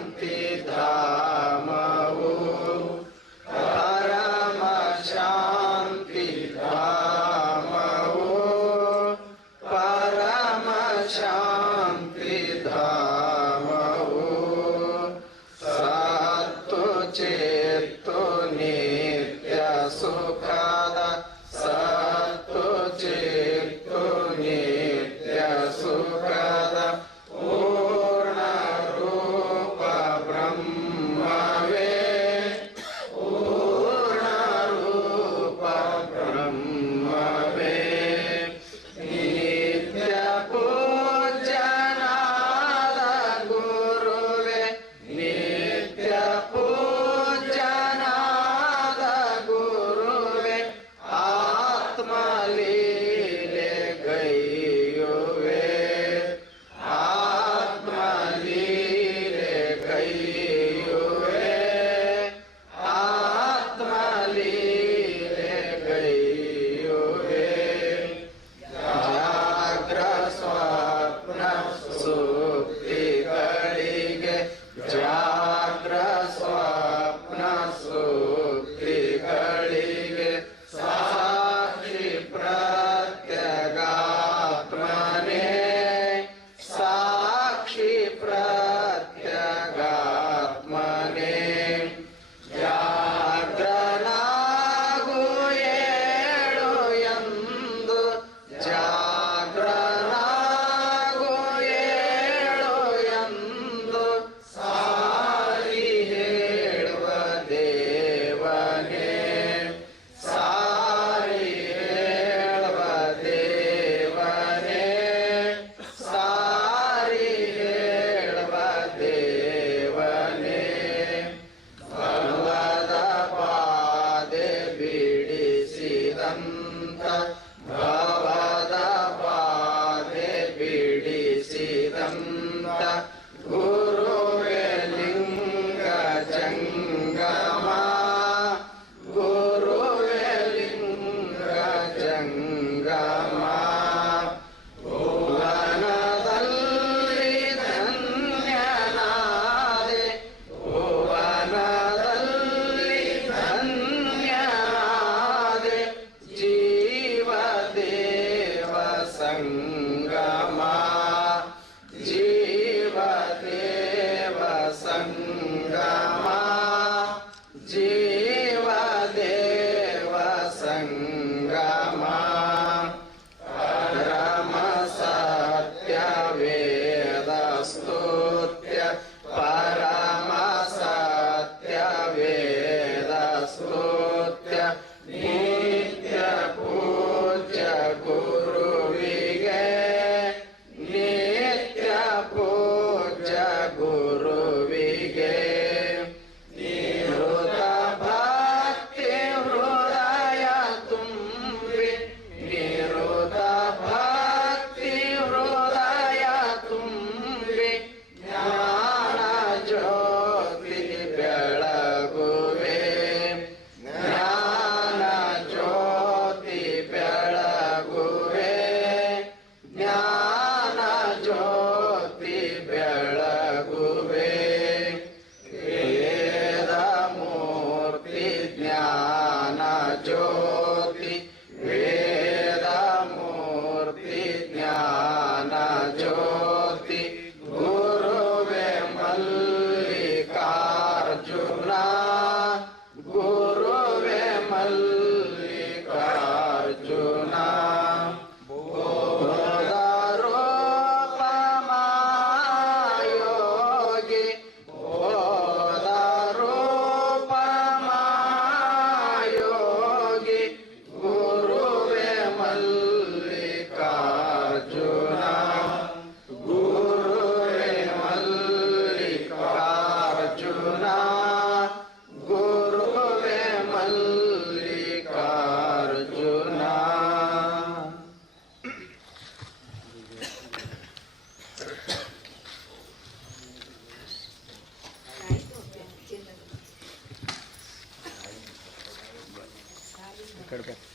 न्ते धा Amén. creo que.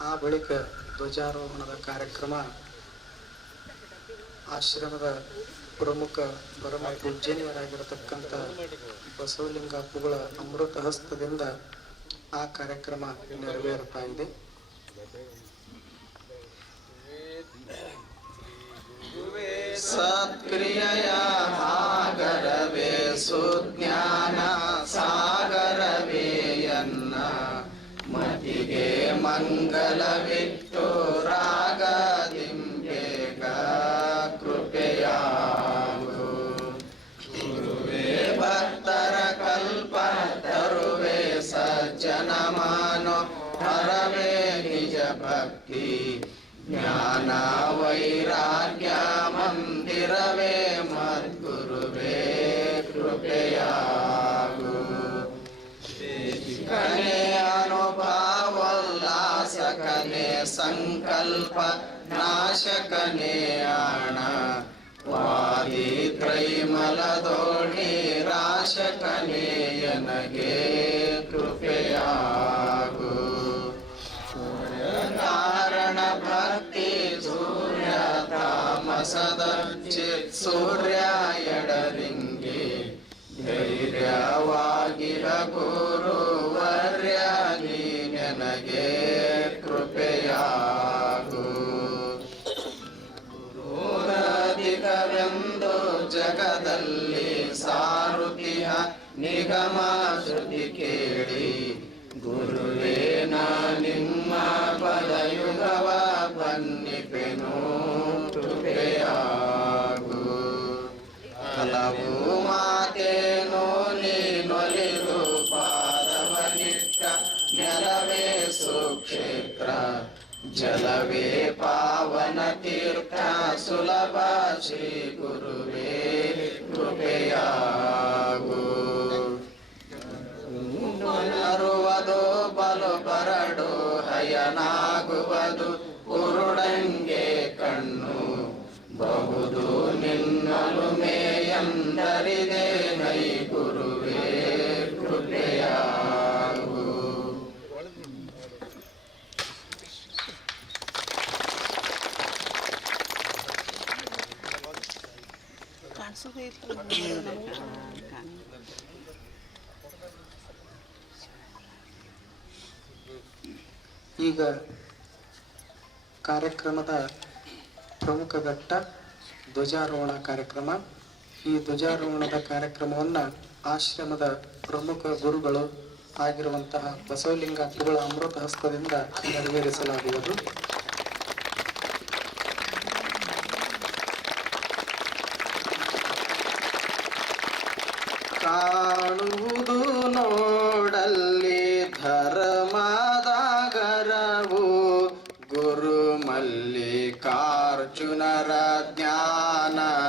ಆ ಬಳಿಕ ಧ್ವಜಾರೋಹಣದ ಕಾರ್ಯಕ್ರಮ ಆಶ್ರಮದ ಪ್ರಮುಖ ಪರಮ ಪೂಜನೀಯರಾಗಿರತಕ್ಕಂಥ ಬಸವಲಿಂಗಪ್ಪುಗಳ ಅಮೃತ ಹಸ್ತದಿಂದ ಆ ಕಾರ್ಯಕ್ರಮ ನೆರವೇರ್ತಾ ಇದೆ. ಸತ್ಕ್ರಿಯೆಯ ಸಾಗರವೇ ಸುಜ್ಞಾನ ಸಾಗರವೇ मङ्गलविट्टोरागादिं एका कृपया गुरुवे भक्तरकल्पतरुवे सज्जनमानो। हरवे निजभक्ति ज्ञानावैराग्या मन्दिरवे मंदिर कल्पराशकले आण वादित्रैमलदोणि राशकलेयनगे ಸುಲಭ ಶ್ರೀ ಗುರುವೇ ಕೃಪೆಯಾಗು. ಬಲು ಬರಡು ಹಯನಾಗುವುದು ಉರುಡಂಗೆ ಕಣ್ಣು. ಬಹುದು ನಿನ್ನಲು ಮೇಯಂದರಿದೆ ನೈ ಗುರುವೇ ಕೃಪೆಯಾಗು ಕಾಣಿಸೋದೇ ಈಗ ಕಾರ್ಯಕ್ರಮದ ಪ್ರಮುಖ ಘಟ್ಟ ಧ್ವಜಾರೋಹಣ ಕಾರ್ಯಕ್ರಮ. ಈ ಧ್ವಜಾರೋಹಣದ ಕಾರ್ಯಕ್ರಮವನ್ನ ಆಶ್ರಮದ ಪ್ರಮುಖ ಗುರುಗಳು ಆಗಿರುವಂತಹ ಬಸವಲಿಂಗ ಅಮೃತ ಹಸ್ತದಿಂದ ನೆರವೇರಿಸಲಾಗುವುದು.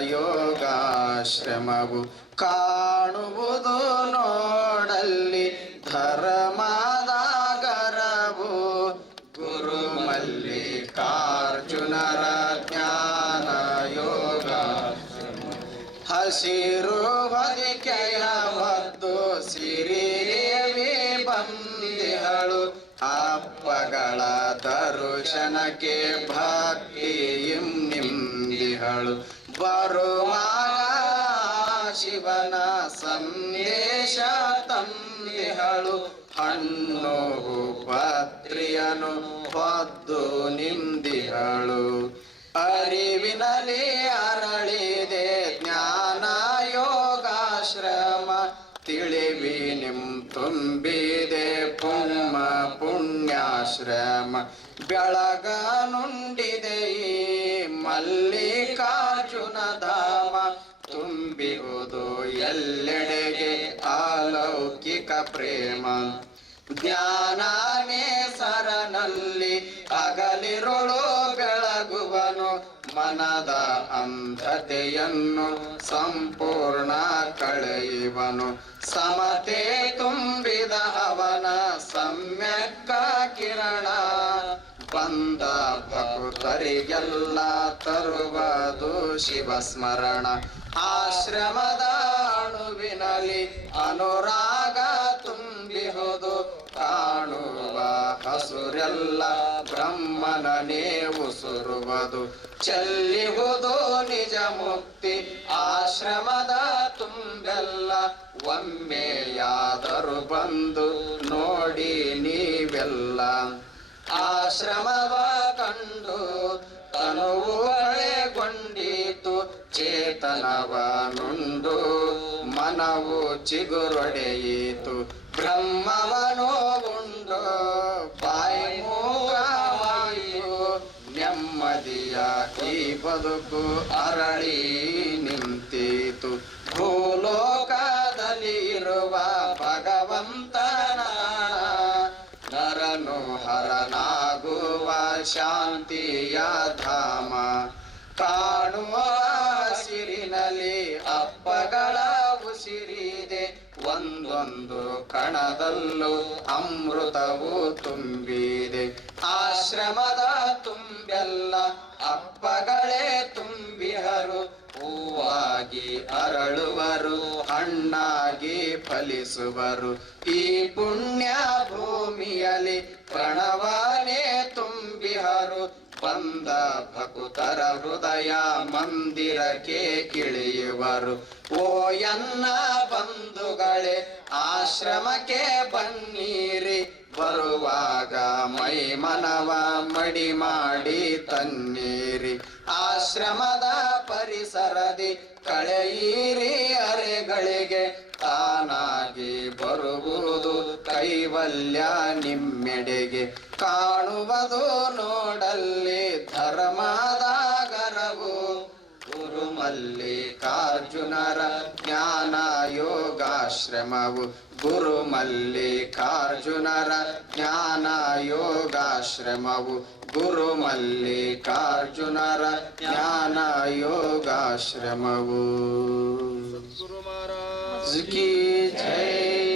ಯೋಗಾಶ್ರಮವು ಕಾಣುವುದು ನೋಡಲ್ಲಿ ಧರ್ಮದಾಗರವು. ಗುರು ಕಾರ್ಜುನರ ಜ್ಞಾನ ಯೋಗ. ಹಸಿರು ಹೊದಿಕೆಯ ಮತ್ತು ಸಿರಿದೇವಿ ಬಂದಿಹಳು. ಅಪ್ಪಗಳ ದರ್ಶನಕ್ಕೆ ಭಕ್ತಿಯು ನಿಂದಿಹಳು. ಬರುವಾಗ ಶಿವನ ಸಂದೇಶ ತಂದಿಹಳು ಹಣ್ಣು ಪತ್ರಿಯನು ಹೊದ್ದು ನಿಂದಿಹಳು ಅರಿವಿನಲ್ಲಿ ಅರಳಿದೆ ಜ್ಞಾನ ಯೋಗಾಶ್ರಮ ತಿಳಿವಿ ನಿಮ್ ತುಂಬಿದೆ ಪುಣ್ಯ ಪುಣ್ಯಾಶ್ರಮ ಬೆಳಗ ನುಂಡಿದೆ ಮಲ್ಲಿಕಾರ್ಜುನ ಧಾಮ ತುಂಬಿರುವುದು ಎಲ್ಲೆಡೆಗೆ ಅಲೌಕಿಕ ಪ್ರೇಮ. ಜ್ಞಾನೇ ಸರನಲ್ಲಿ ಅಗಲಿರುಳು ಬೆಳಗುವನು, ಮನದ ಅಂಧತೆಯನ್ನು ಸಂಪೂರ್ಣ ಕಳೆಯುವನು. ಸಮತೆ ತುಂಬಿದ ಅವನ ಸಮ್ಯಕ್ಕ ಬಂದ ಭಕ್ತರಿಗೆಲ್ಲ ತರುವುದು ಶಿವ ಸ್ಮರಣ ಆಶ್ರಮದ ಅಣುವಿನಲ್ಲಿ ಅನುರಾಗ ತುಂಬಿಹುದು ಕಾಣುವ ಹಸುರೆಲ್ಲ ಬ್ರಹ್ಮನ ನೀವು ಸುರುವುದು. ಚೆಲ್ಲಿಹುದು ನಿಜ ಮುಕ್ತಿ ಆಶ್ರಮದ ತುಂಬೆಲ್ಲ ಒಮ್ಮೆಯಾದರೂ ಬಂದು ನೋಡಿ ನೀವೆಲ್ಲ. ಆಶ್ರಮವ ಕಂಡು ತನುವು ಹಳೆಗೊಂಡಿತು ಚೇತನವ ನುಂಡು ಮನವು ಚಿಗುರೊಡೆಯಿತು. ಬ್ರಹ್ಮವನು ಉಂಡು ಬಾಯಿ ಮೂಗವಾಯಿತು ನೆಮ್ಮದಿಯ ಈ ಬದುಕು ಅರಳಿ ಶಾಂತಿಯ ಧಾಮ. ಕಾಣುವ ಸಿರಿನಲ್ಲಿ ಅಪ್ಪಗಳ ಉಸಿರಿದೆ. ಒಂದೊಂದು ಕಣದಲ್ಲೂ ಅಮೃತವು ತುಂಬಿದೆ. ಆಶ್ರಮದ ತುಂಬೆಲ್ಲ ಅಪ್ಪಗಳೇ ತುಂಬಿಹರು. ಹೂವಾಗಿ ಅರಳುವರು, ಹಣ್ಣಾಗಿ ಫಲಿಸುವರು. ಈ ಪುಣ್ಯ ಭೂಮಿಯಲ್ಲಿ ಪ್ರಣವನೇ ತುಂಬಿಹರು ಬಂದ ಭಕುತರ ಹೃದಯ ಮಂದಿರಕ್ಕೆ ಕಿಳಿಯುವರು ಓ ಎನ್ನ ಬಂಧುಗಳೇ, ಆಶ್ರಮಕ್ಕೆ ಬನ್ನೀರಿ. ಬರುವಾಗ ಮೈ ಮನವ ಮಡಿ ಮಾಡಿ ತನ್ನೀರಿ. ಆಶ್ರಮದ ಪರಿಸರದಿ ಕಳೆಯಿರಿ ಅರೆಗಳಿಗೆ. ದೊರಗುವುದು ಕೈವಲ್ಯ ನಿಮ್ಮೆಡೆಗೆ. ಕಾಣುವುದು ನೋಡಲ್ಲಿ ಧರ್ಮದಾಗರವು. ಗುರುಮಲ್ಲಿಕಾರ್ಜುನರ ಜ್ಞಾನ ಯೋಗಾಶ್ರಮವು. ಗುರುಮಲ್ಲಿಕಾರ್ಜುನರ ಜ್ಞಾನ ಯೋಗಾಶ್ರಮವು. ಗುರುಮಲ್ಲಿಕಾರ್ಜುನರ ಜ್ಞಾನ ಯೋಗಾಶ್ರಮವು. ಜೈ